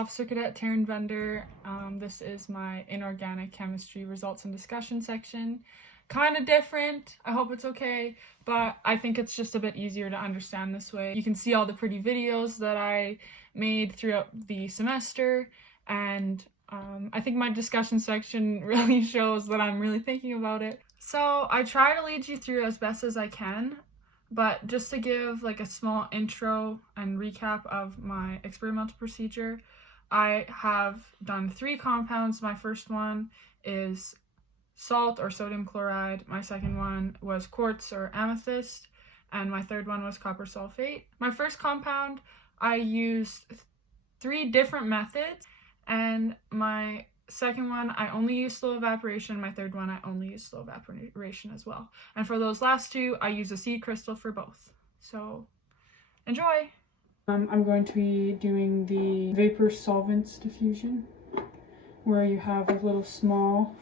Officer Cadet Taryn Vendor. This is my inorganic chemistry results and discussion section. Kind of different, I hope it's okay, but I think it's just a bit easier to understand this way. You can see all the pretty videos that I made throughout the semester, and I think my discussion section really shows that I'm really thinking about it. So I try to lead you through as best as I can, but just to give like a small intro and recap of my experimental procedure, I have done 3 compounds. My first one is salt or sodium chloride. My second one was quartz or amethyst, and my third one was copper sulfate. My first compound, I used 3 different methods, and my second one, I only use slow evaporation. My third one, I only use slow evaporation as well. And for those last 2, I use a seed crystal for both. So, enjoy! I'm going to be doing the vapor solvents diffusion, where you have a little small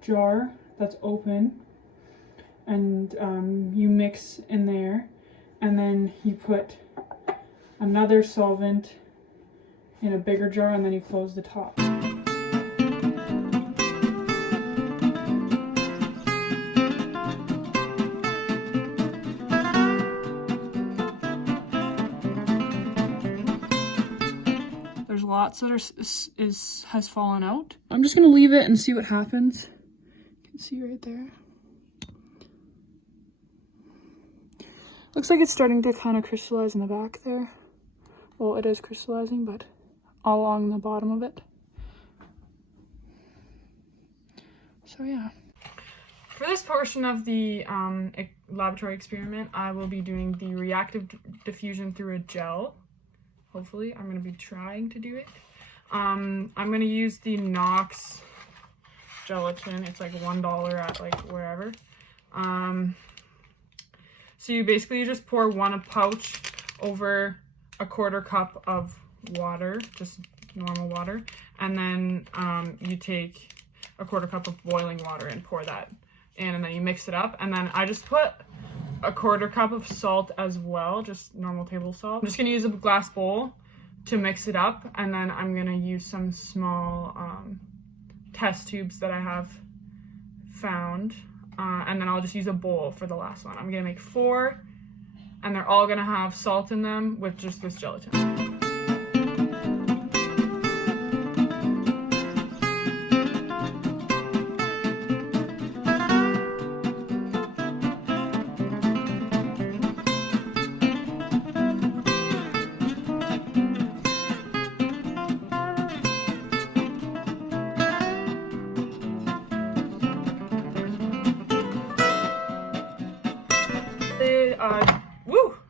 jar that's open, and you mix in there, and then you put another solvent in a bigger jar, and then you close the top. There's lots that has fallen out. I'm just gonna leave it and see what happens. You can see right there. Looks like it's starting to kind of crystallize in the back there. Well, it is crystallizing, but all along the bottom of it. So yeah. For this portion of the laboratory experiment, I will be doing the reactive diffusion through a gel. Hopefully, I'm going to be trying to do it. I'm going to use the Knox gelatin. It's like $1 at like wherever. So you basically just pour 1 pouch over a 1/4 cup of water, just normal water, and then you take a 1/4 cup of boiling water and pour that in, and then you mix it up. And then I just put a 1/4 cup of salt as well, just normal table salt. I'm just gonna use a glass bowl to mix it up, and then I'm gonna use some small test tubes that I have found, and then I'll just use a bowl for the last one. I'm gonna make 4, and they're all gonna have salt in them with just this gelatin.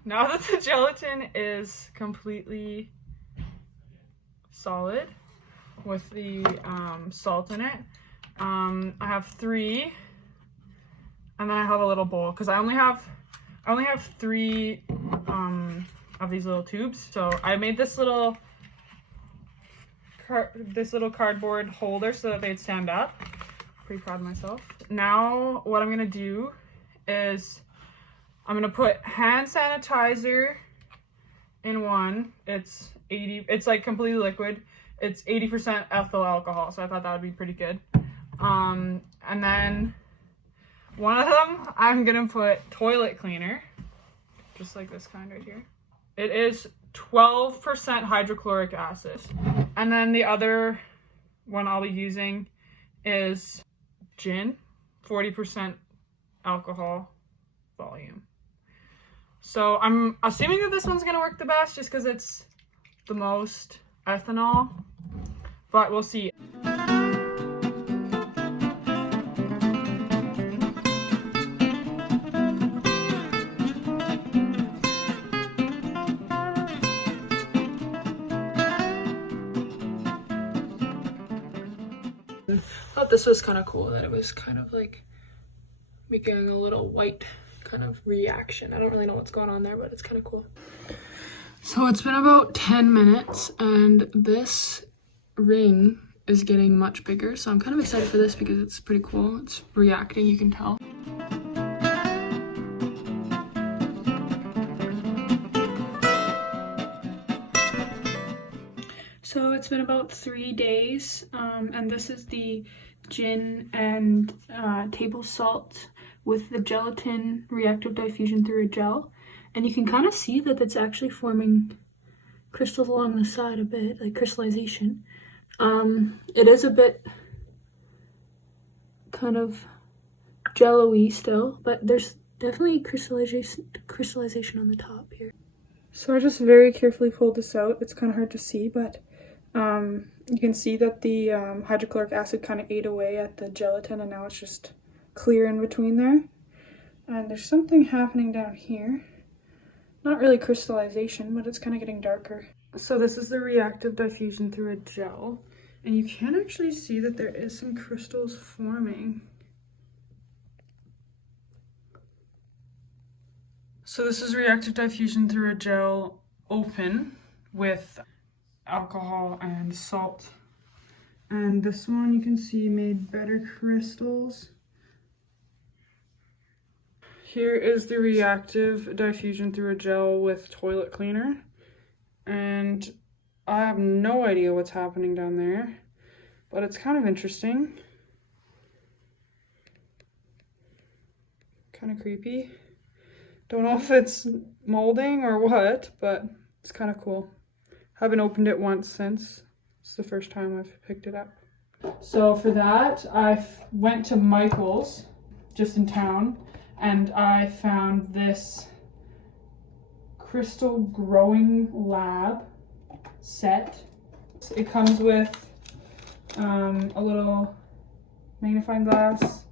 Now that the gelatin is completely solid with the salt in it, I have 3, and then I have a little bowl because I only have 3 of these little tubes. So I made this little cardboard holder so that they'd stand up. Pretty proud of myself. Now what I'm gonna do is I'm gonna put hand sanitizer in one. It's like completely liquid. It's 80% ethyl alcohol, so I thought that would be pretty good. And then one of them, I'm gonna put toilet cleaner, just like this kind right here. It is 12% hydrochloric acid. And then the other one I'll be using is gin, 40% alcohol volume. So I'm assuming that this one's gonna work the best just because it's the most ethanol, but we'll see. I thought this was kind of cool that it was kind of like making a little white kind of reaction. I don't really know what's going on there, but it's kind of cool. So it's been about 10 minutes and this ring is getting much bigger, so I'm kind of excited for this because it's pretty cool. It's reacting, you can tell. it's been about 3 days, and this is the gin and table salt with the gelatin reactive diffusion through a gel. And you can kind of see that it's actually forming crystals along the side a bit, like crystallization. It is a bit kind of jello-y still, but there's definitely crystallization on the top here. So I just very carefully pulled this out. It's kind of hard to see, but you can see that the hydrochloric acid kind of ate away at the gelatin, and now it's just clear in between there. And there's something happening down here. Not really crystallization, but it's kind of getting darker. So this is the reactive diffusion through a gel, and you can actually see that there is some crystals forming. So this is reactive diffusion through a gel open with alcohol and salt. And this one you can see made better crystals. Here is the reactive diffusion through a gel with toilet cleaner. And I have no idea what's happening down there, but it's kind of interesting. Kind of creepy. Don't know if it's molding or what, but it's kind of cool. Haven't opened it once since. It's the first time I've picked it up. So for that, I went to Michael's just in town, and I found this crystal growing lab set. It comes with a little magnifying glass,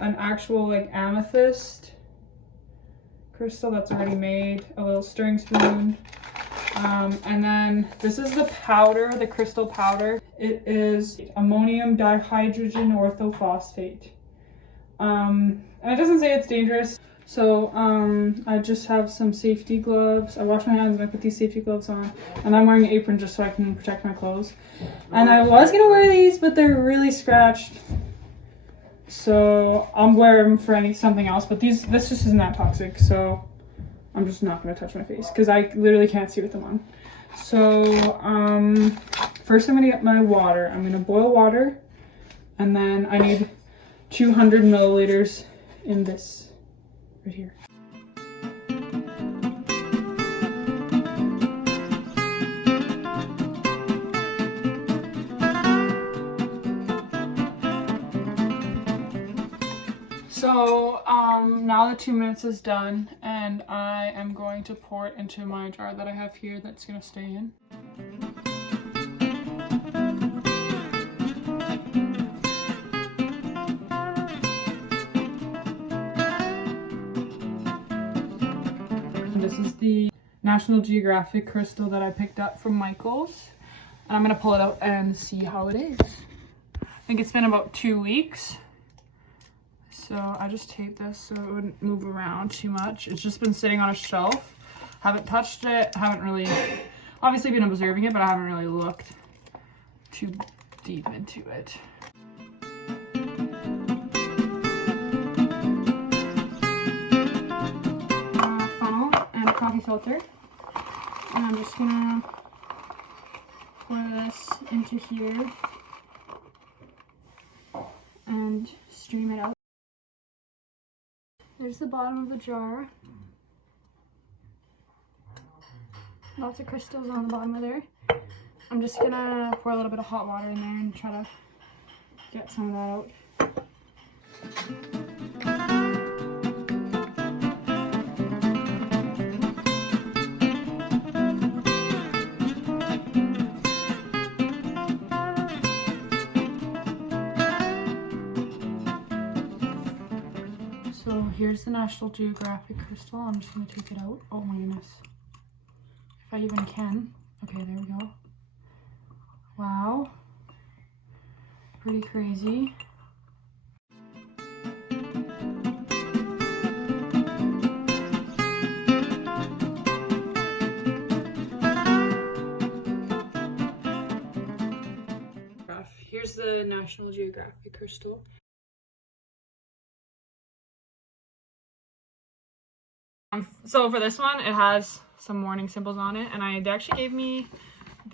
an actual like amethyst crystal that's already made, a little stirring spoon, and then this is the powder, the crystal powder. It is ammonium dihydrogen orthophosphate, and it doesn't say it's dangerous. So I just have some safety gloves. I wash my hands and I put these safety gloves on, and I'm wearing an apron just so I can protect my clothes. And I was gonna wear these, but they're really scratched, so I'm wearing them for something else. But this just isn't that toxic, so I'm just not gonna touch my face because I literally can't see with them on. So first I'm gonna get my water. I'm gonna boil water, and then I need 200 milliliters in this right here. So now the 2 minutes is done, and I am going to pour it into my jar that I have here that's gonna stay in. This is the National Geographic crystal that I picked up from Michael's, and I'm gonna pull it out and see how it is. I think it's been about 2 weeks. So I just taped this so it wouldn't move around too much. It's just been sitting on a shelf. Haven't touched it, haven't really, obviously been observing it, but I haven't really looked too deep into it. Funnel and a coffee filter. And I'm just gonna pour this into here and stream it out. There's the bottom of the jar. Lots of crystals on the bottom of there. I'm just gonna pour a little bit of hot water in there and try to get some of that out. So here's the National Geographic crystal. I'm just gonna take it out. Oh my goodness. If I even can. Okay, there we go. Wow. Pretty crazy. Here's the National Geographic crystal. So for this one, it has some warning symbols on it, and they actually gave me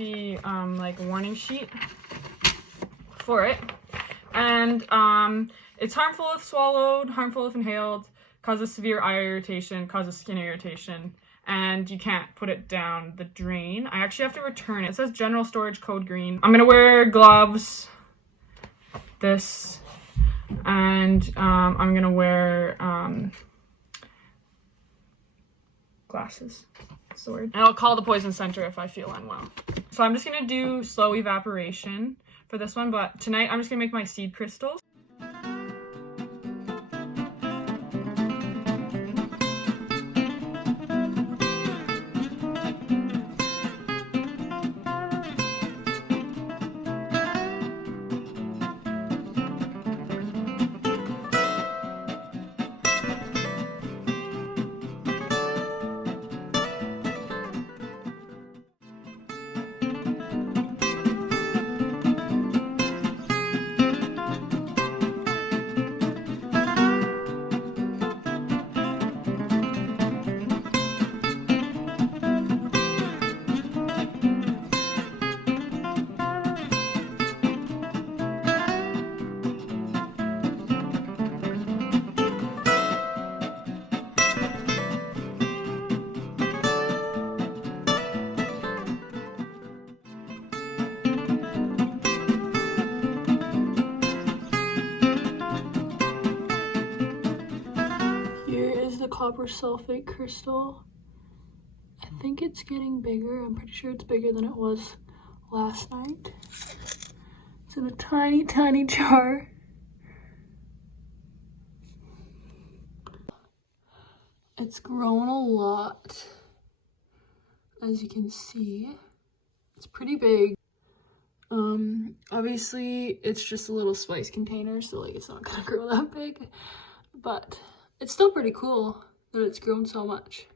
the like warning sheet for it, and it's harmful if swallowed, harmful if inhaled, causes severe eye irritation, causes skin irritation, and you can't put it down the drain. I actually have to return it. It says general storage code green. I'm gonna wear gloves, this, and I'm gonna wear glasses. That's the word. And I'll call the poison center if I feel unwell. So I'm just gonna do slow evaporation for this one, but tonight I'm just gonna make my seed crystals. Copper sulfate crystal. I think it's getting bigger. I'm pretty sure it's bigger than it was last night. It's in a tiny, tiny jar. It's grown a lot, as you can see. It's pretty big. Obviously it's just a little spice container, so like it's not gonna grow that big, but it's still pretty cool that it's grown so much.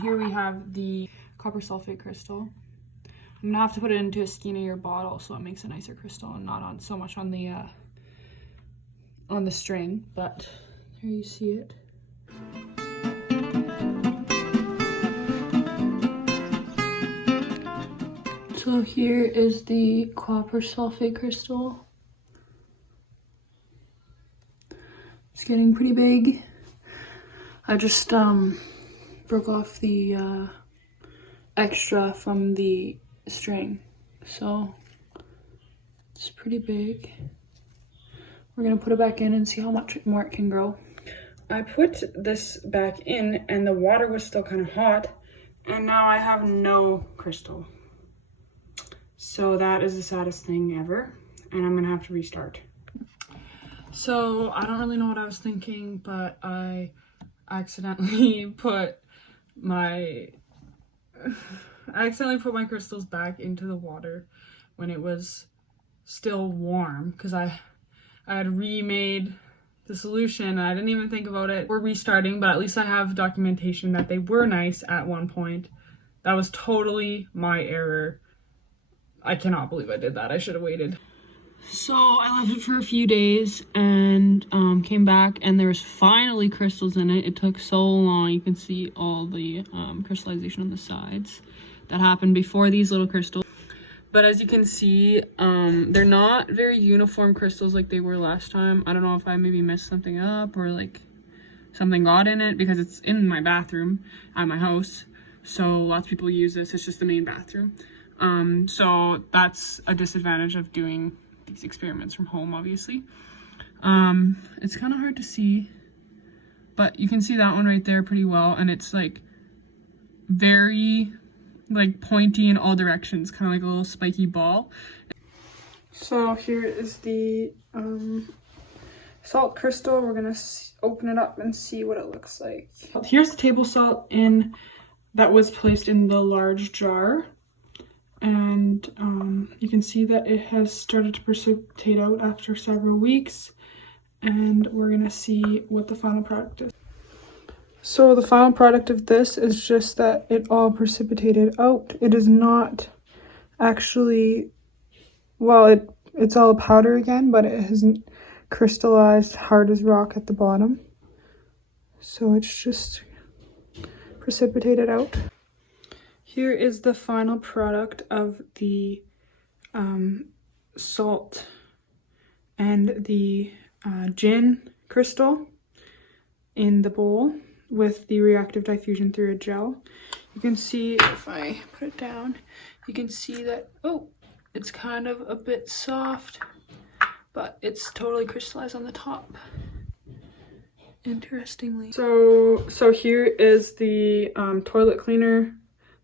Here we have the copper sulfate crystal. I'm gonna have to put it into a skinnier bottle so it makes a nicer crystal and not on so much on the string, but there you see it. So here is the copper sulfate crystal. It's getting pretty big. I just broke off the extra from the string, so it's pretty big. We're gonna put it back in and see how much more it can grow. I put this back in and the water was still kind of hot, and now I have no crystal. So that is the saddest thing ever, and I'm gonna have to restart. So I don't really know what I was thinking, but I accidentally put my crystals back into the water when it was still warm, because I had remade the solution. I didn't even think about it. We're restarting, but at least I have documentation that they were nice at one point. That was totally my error. I cannot believe I did that. I should have waited. So I left it for a few days and came back, and there was finally crystals in it. It took so long. You can see all the crystallization on the sides that happened before these little crystals. But as you can see, they're not very uniform crystals like they were last time. I don't know if I maybe messed something up or like something got in it, because it's in my bathroom at my house. So lots of people use this. It's just the main bathroom. So that's a disadvantage of doing these experiments from home, obviously. It's kind of hard to see, but you can see that one right there pretty well, and it's like very like pointy in all directions, kind of like a little spiky ball. So here is the salt crystal. We're gonna open it up and see what it looks like. Here's the table salt that was placed in the large jar. And you can see that it has started to precipitate out after several weeks, and we're gonna see what the final product is. So the final product of this is just that it all precipitated out. It is not actually, well, it's all powder again, but it hasn't crystallized hard as rock at the bottom. So it's just precipitated out. Here is the final product of the salt and the gin crystal in the bowl with the reactive diffusion through a gel. You can see, if I put it down, you can see that, oh, it's kind of a bit soft, but it's totally crystallized on the top. Interestingly. So here is the toilet cleaner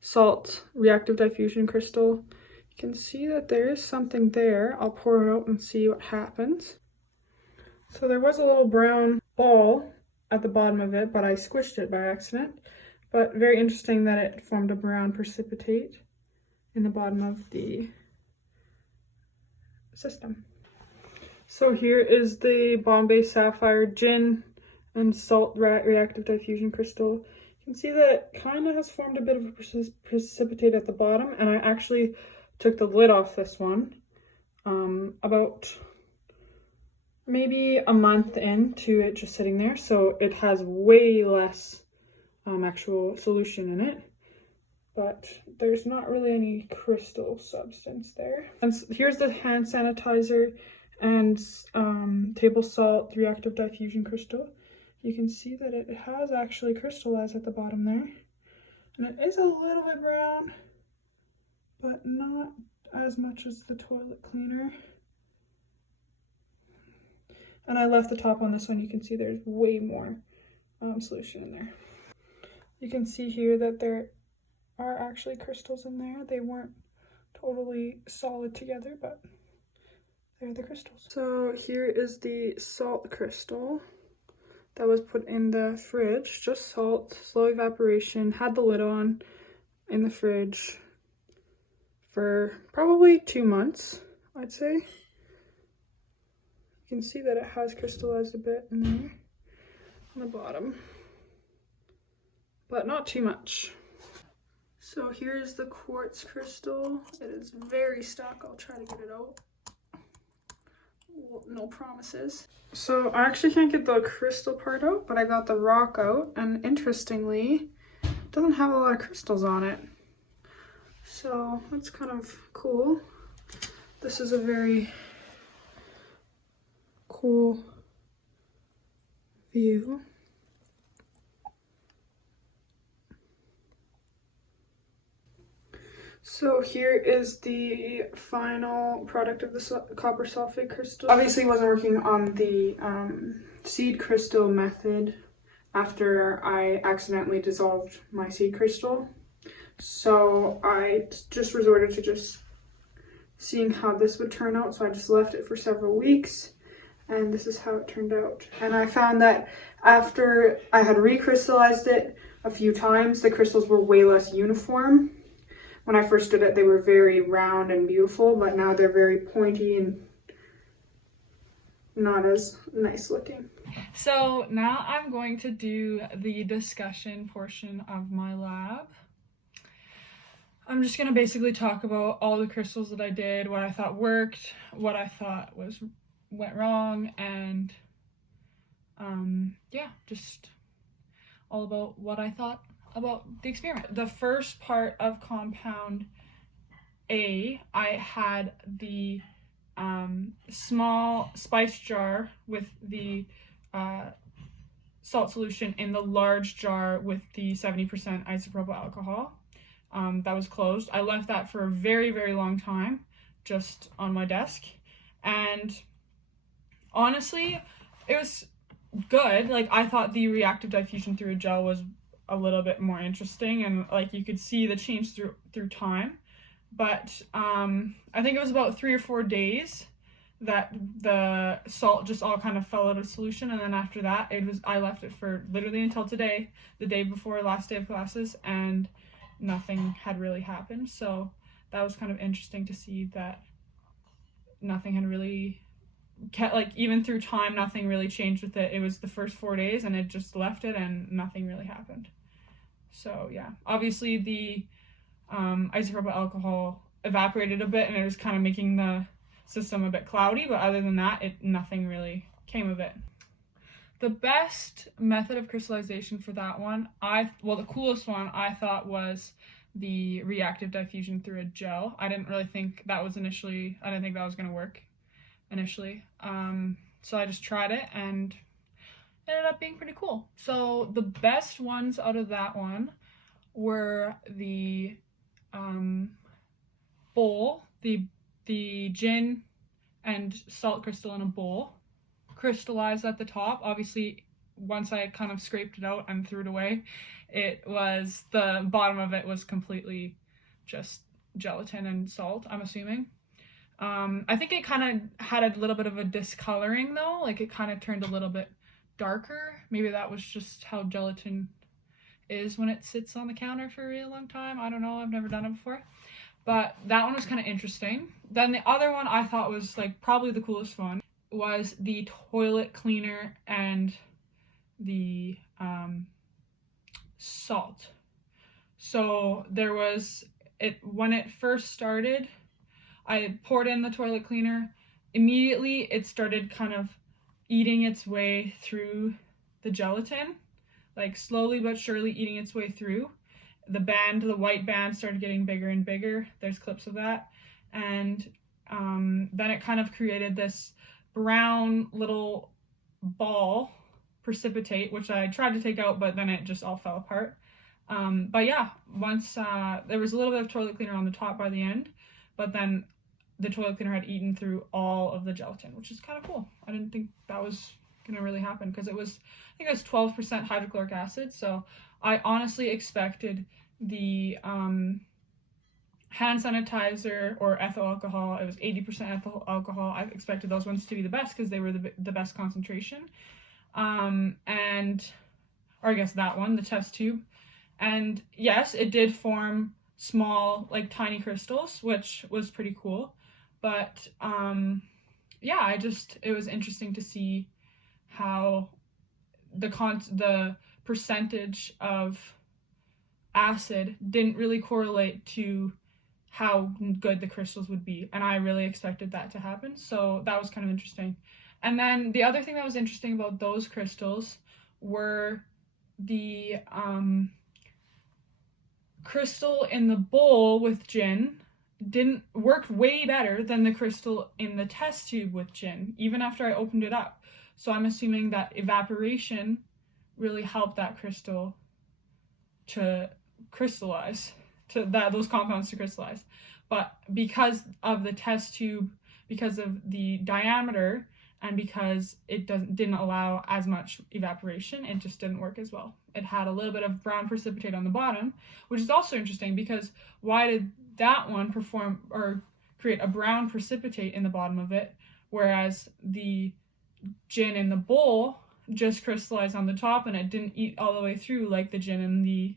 salt reactive diffusion crystal. You can see that there is something there. I'll pour it out and see what happens. So there was a little brown ball at the bottom of it, but I squished it by accident. But very interesting that it formed a brown precipitate in the bottom of the system. So here is the Bombay Sapphire Gin and Salt Reactive Diffusion Crystal. You can see that it kind of has formed a bit of a precipitate at the bottom, and I actually took the lid off this one about maybe a month into it just sitting there, so it has way less actual solution in it, but there's not really any crystal substance there. And here's the hand sanitizer and table salt reactive diffusion crystal. You can see that it has actually crystallized at the bottom there, and it is a little bit brown, but not as much as the toilet cleaner. And I left the top on this one. You can see there's way more solution in there. You can see here that there are actually crystals in there. They weren't totally solid together, but they're the crystals. So here is the salt crystal that was put in the fridge. Just salt, slow evaporation, had the lid on in the fridge for probably 2 months, I'd say. You can see that it has crystallized a bit in there on the bottom, but not too much. So here's the quartz crystal. It is very stuck. I'll try to get it out. No promises. So I actually can't get the crystal part out, but I got the rock out, and interestingly, it doesn't have a lot of crystals on it. So that's kind of cool. This is a very cool view. So here is the final product of the copper sulfate crystal. Obviously wasn't working on the seed crystal method after I accidentally dissolved my seed crystal. So I just resorted to just seeing how this would turn out. So I just left it for several weeks, and this is how it turned out. And I found that after I had recrystallized it a few times, the crystals were way less uniform. When I first did it, they were very round and beautiful, but now they're very pointy and not as nice looking. So now I'm going to do the discussion portion of my lab. I'm just going to basically talk about all the crystals that I did, what I thought worked, what I thought went wrong, and yeah, just all about what I thought about the experiment. The first part of compound A, I had the small spice jar with the salt solution in the large jar with the 70% isopropyl alcohol. That was closed. I left that for a very, very long time just on my desk, and honestly, it was good. Like, I thought the reactive diffusion through a gel was a little bit more interesting, and like you could see the change through time, but I think it was about 3 or 4 days that the salt just all kind of fell out of solution, and then after that I left it for literally until today, the day before last day of classes, and nothing had really happened. So that was kind of interesting to see that nothing had really like, even through time, nothing really changed with it. It was the first 4 days and it just left it and nothing really happened. So yeah, obviously the isopropyl alcohol evaporated a bit and it was kind of making the system a bit cloudy, but other than that, nothing really came of it. The best method of crystallization for that one, the coolest one I thought was the reactive diffusion through a gel. I didn't really think that was going to work initially. So I just tried it and it ended up being pretty cool. So the best ones out of that one were the bowl, the gin and salt crystal in a bowl, crystallized at the top. Obviously, once I kind of scraped it out and threw it away, the bottom of it was completely just gelatin and salt, I'm assuming. I think it kind of had a little bit of a discoloring though, like it kind of turned a little bit darker. Maybe that was just how gelatin is when it sits on the counter for a really long time. I don't know, I've never done it before. But that one was kind of interesting. Then the other one I thought was like probably the coolest one was the toilet cleaner and the salt. So there was when it first started, I poured in the toilet cleaner. Immediately it started kind of eating its way through the gelatin, like slowly but surely eating its way through. The white band started getting bigger and bigger. There's clips of that. And then it kind of created this brown little ball precipitate, which I tried to take out, but then it just all fell apart. But yeah, once there was a little bit of toilet cleaner on the top by the end, but then the toilet cleaner had eaten through all of the gelatin, which is kind of cool. I didn't think that was gonna really happen because I think it was 12% hydrochloric acid. So I honestly expected the hand sanitizer or ethyl alcohol. It was 80% ethyl alcohol. I expected those ones to be the best because they were the best concentration. Or I guess that one, the test tube. And yes, it did form small, like tiny crystals, which was pretty cool. But yeah, it was interesting to see how the percentage of acid didn't really correlate to how good the crystals would be, and I really expected that to happen, so that was kind of interesting. And then the other thing that was interesting about those crystals were the crystal in the bowl with gin worked way better than the crystal in the test tube with gin, even after I opened it up. So I'm assuming that evaporation really helped that crystal to crystallize, those compounds to crystallize. But because of the test tube, because of the diameter, and because it didn't allow as much evaporation, it just didn't work as well. It had a little bit of brown precipitate on the bottom, which is also interesting because why did that one perform or create a brown precipitate in the bottom of it, whereas the gin in the bowl just crystallized on the top and it didn't eat all the way through like the gin in the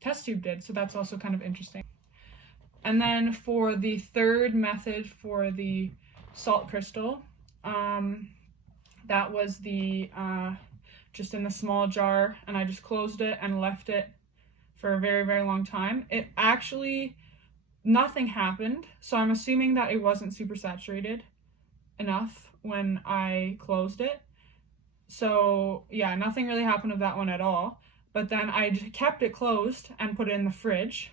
test tube did. So that's also kind of interesting. And then for the third method for the salt crystal, that was the just in the small jar, and I just closed it and left it for a very, very long time. It actually, nothing happened, so I'm assuming that it wasn't super saturated enough when I closed it. So yeah, nothing really happened with that one at all. But then I kept it closed and put it in the fridge,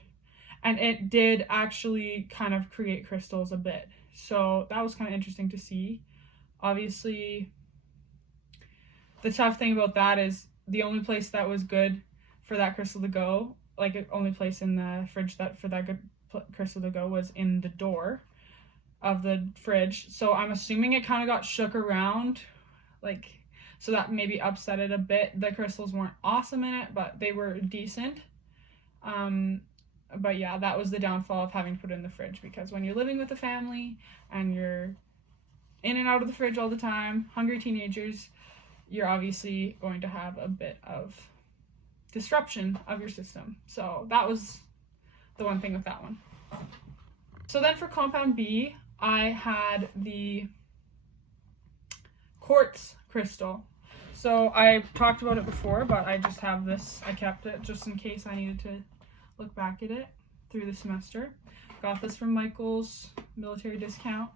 and it did actually kind of create crystals a bit. So that was kind of interesting to see. Obviously, the tough thing about that is the only place that was good for that crystal to go, like the only place in the fridge that for that good crystal to go was in the door of the fridge. So I'm assuming it kind of got shook around, like, so that maybe upset it a bit. The crystals weren't awesome in it, but they were decent. But yeah, that was the downfall of having to put it in the fridge, because when you're living with a family and you're in and out of the fridge all the time, hungry teenagers, you're obviously going to have a bit of disruption of your system. So that was the one thing with that one. So then for compound B, I had the quartz crystal. So I talked about it before, but I just have this. I kept it just in case I needed to look back at it through the semester. Got this from Michael's military discount.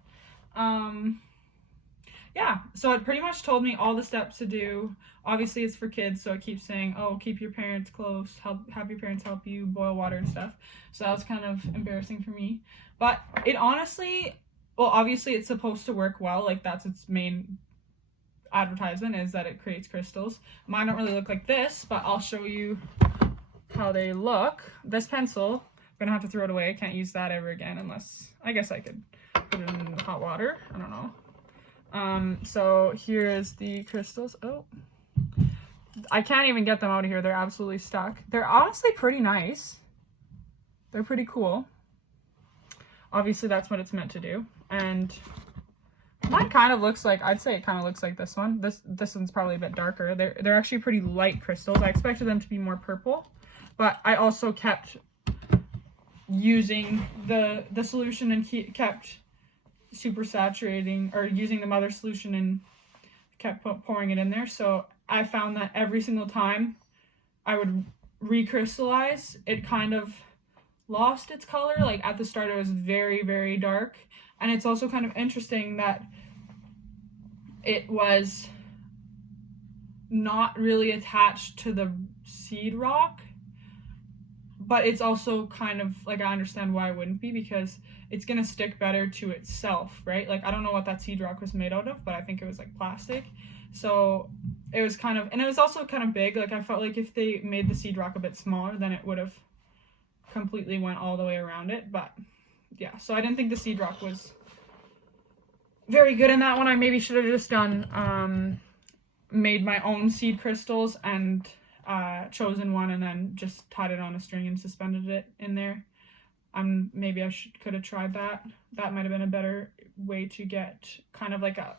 yeah, so it pretty much told me all the steps to do. Obviously it's for kids, so it keeps saying, oh, keep your parents close, have your parents help you boil water and stuff. So that was kind of embarrassing for me, but it honestly, well, obviously it's supposed to work well, like that's its main advertisement, is that it creates crystals. Mine don't really look like this, but I'll show you how they look. This pencil, I'm gonna have to throw it away. I can't use that ever again, unless, I guess I could put it in hot water, I don't know. So here is the crystals. Oh, I can't even get them out of here. They're absolutely stuck. They're honestly pretty nice. They're pretty cool. Obviously that's what it's meant to do. And mine kind of looks like, I'd say it kind of looks like this one. This one's probably a bit darker. They're actually pretty light crystals. I expected them to be more purple, but I also kept using the solution and kept super saturating, or using the mother solution and kept pouring it in there. So I found that every single time I would recrystallize, it kind of lost its color. Like at the start it was very, very dark. And it's also kind of interesting that it was not really attached to the seed rock, but it's also kind of like, I understand why it wouldn't be, because it's gonna stick better to itself, right? Like I don't know what that seed rock was made out of, but I think it was like plastic. So it was kind of, and it was also kind of big. Like I felt like if they made the seed rock a bit smaller, then it would have completely went all the way around it. But yeah, so I didn't think the seed rock was very good in that one. I maybe should have just done made my own seed crystals and chosen one and then just tied it on a string and suspended it in there. Maybe I could have tried that. That might have been a better way to get kind of like a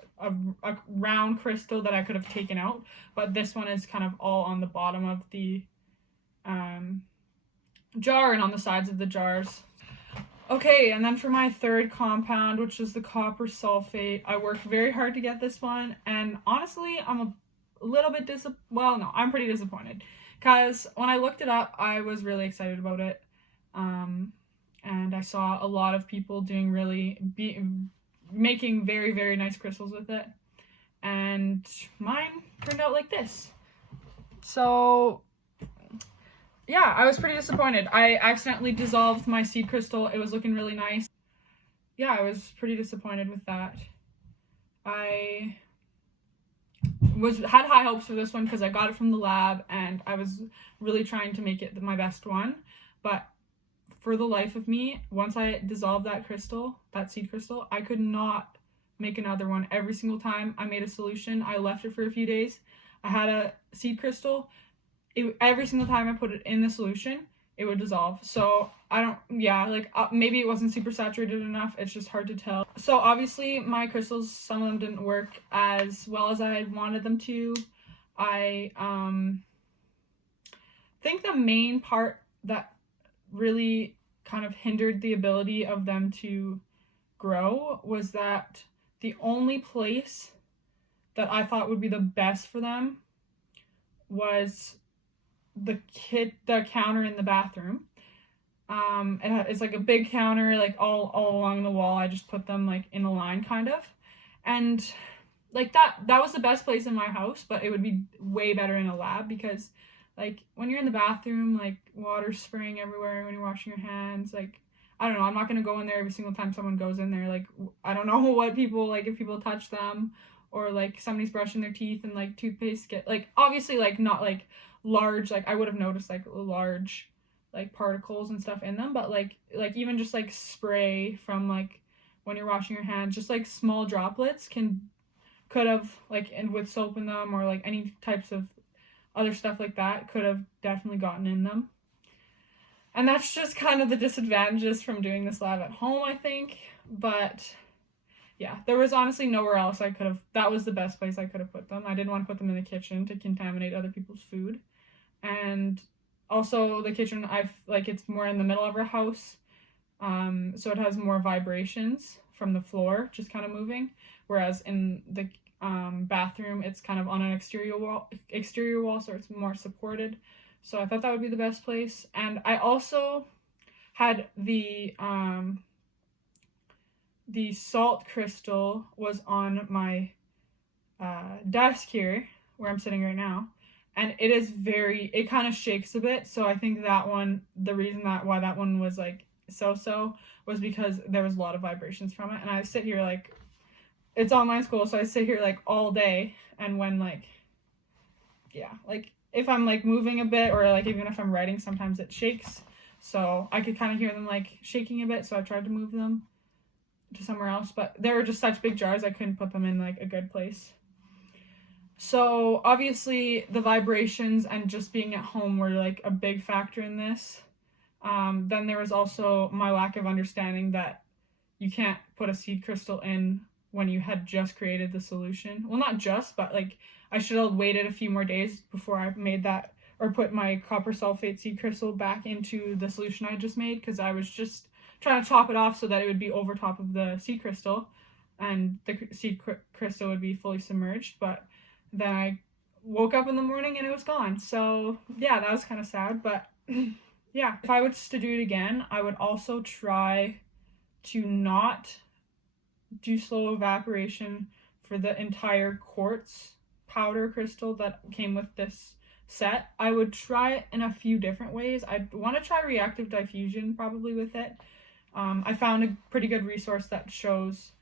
round crystal that I could have taken out. But this one is kind of all on the bottom of the jar and on the sides of the jars. Okay, and then for my third compound, which is the copper sulfate, I worked very hard to get this one, and honestly, I'm a little bit I'm pretty disappointed, because when I looked it up, I was really excited about it. And I saw a lot of people making very, very nice crystals with it. And mine turned out like this. So yeah, I was pretty disappointed. I accidentally dissolved my seed crystal. It was looking really nice. Yeah, I was pretty disappointed with that. I had high hopes for this one because I got it from the lab and I was really trying to make it my best one. But for the life of me, once I dissolved that seed crystal, I could not make another one. Every single time I made a solution, I left it for a few days. I had a seed crystal. Every single time I put it in the solution, it would dissolve. So maybe it wasn't super saturated enough. It's just hard to tell. So obviously my crystals, some of them didn't work as well as I wanted them to. I think the main part that really kind of hindered the ability of them to grow was that the only place that I thought would be the best for them was the counter in the bathroom. It's like a big counter, like all along the wall. I just put them like in a line kind of, and like that was the best place in my house, but it would be way better in a lab, because like when you're in the bathroom, like water spraying everywhere when you're washing your hands, like I don't know, I'm not gonna go in there every single time someone goes in there. Like I don't know what people, like if people touch them, or like somebody's brushing their teeth and like toothpaste get, like obviously like not like large, like I would have noticed like large like particles and stuff in them, but like even just like spray from like when you're washing your hands, just like small droplets could have like, and with soap in them, or like any types of other stuff like that, could have definitely gotten in them. And that's just kind of the disadvantages from doing this lab at home, I think. But yeah, there was honestly nowhere else I could have, that was the best place I could have put them. I didn't want to put them in the kitchen to contaminate other people's food. And also the kitchen, it's more in the middle of our house. So it has more vibrations from the floor just kind of moving. Whereas in the bathroom, it's kind of on an exterior wall, so it's more supported. So I thought that would be the best place. And I also had the salt crystal was on my desk here where I'm sitting right now, and it kind of shakes a bit. So I think that one, the reason why that one was like so was because there was a lot of vibrations from it. And I sit here like, it's online school, so I sit here like all day, and when like, yeah, like if I'm like moving a bit, or like even if I'm writing, sometimes it shakes. So I could kind of hear them like shaking a bit, so I tried to move them to somewhere else, but they were just such big jars, I couldn't put them in like a good place. So obviously the vibrations and just being at home were like a big factor in this. Then there was also my lack of understanding that you can't put a seed crystal in when you had just created the solution. Well, not just, but like I should have waited a few more days before I made that, or put my copper sulfate seed crystal back into the solution I just made, because I was just trying to top it off so that it would be over top of the seed crystal and the seed crystal would be fully submerged. But then I woke up in the morning and it was gone. So yeah, that was kind of sad. But yeah, if I was to do it again, I would also try to not do slow evaporation for the entire quartz powder crystal that came with this set. I would try it in a few different ways. I'd want to try reactive diffusion probably with it. I found a pretty good resource that shows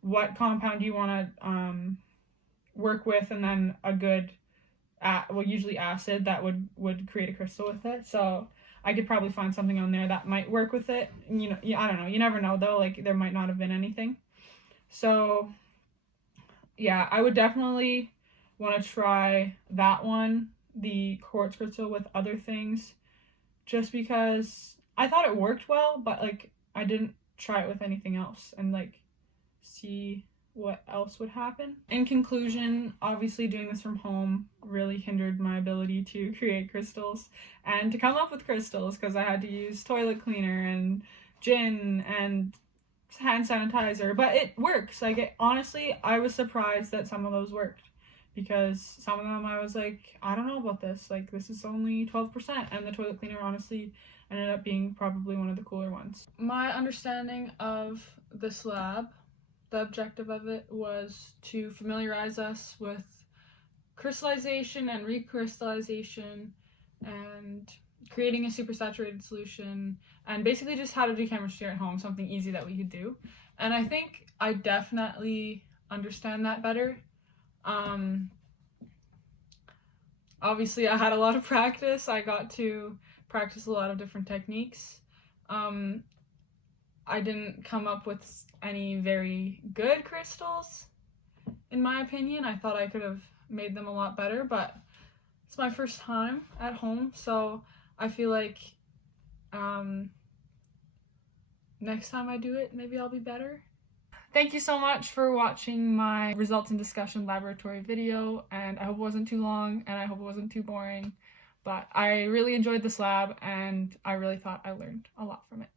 what compound you want to work with, and then a good, usually acid that would create a crystal with it. So I could probably find something on there that might work with it. You know, I don't know. You never know though. Like there might not have been anything. So yeah, I would definitely want to try that one, the quartz crystal, with other things, just because I thought it worked well, but like I didn't try it with anything else and like see what else would happen. In conclusion, obviously doing this from home really hindered my ability to create crystals and to come up with crystals, because I had to use toilet cleaner and gin and hand sanitizer, but it works. Like honestly, I was surprised that some of those worked, because some of them I was like, I don't know about this, like this is only 12%, and the toilet cleaner honestly ended up being probably one of the cooler ones. My understanding of this lab, the objective of it was to familiarize us with crystallization and recrystallization and creating a supersaturated solution, and basically just how to do chemistry at home, something easy that we could do. And I think I definitely understand that better. Obviously I had a lot of practice. I got to practice a lot of different techniques. I didn't come up with any very good crystals, in my opinion. I thought I could have made them a lot better, but it's my first time at home, so I feel like next time I do it, maybe I'll be better. Thank you so much for watching my results and discussion laboratory video, and I hope it wasn't too long, and I hope it wasn't too boring, but I really enjoyed this lab, and I really thought I learned a lot from it.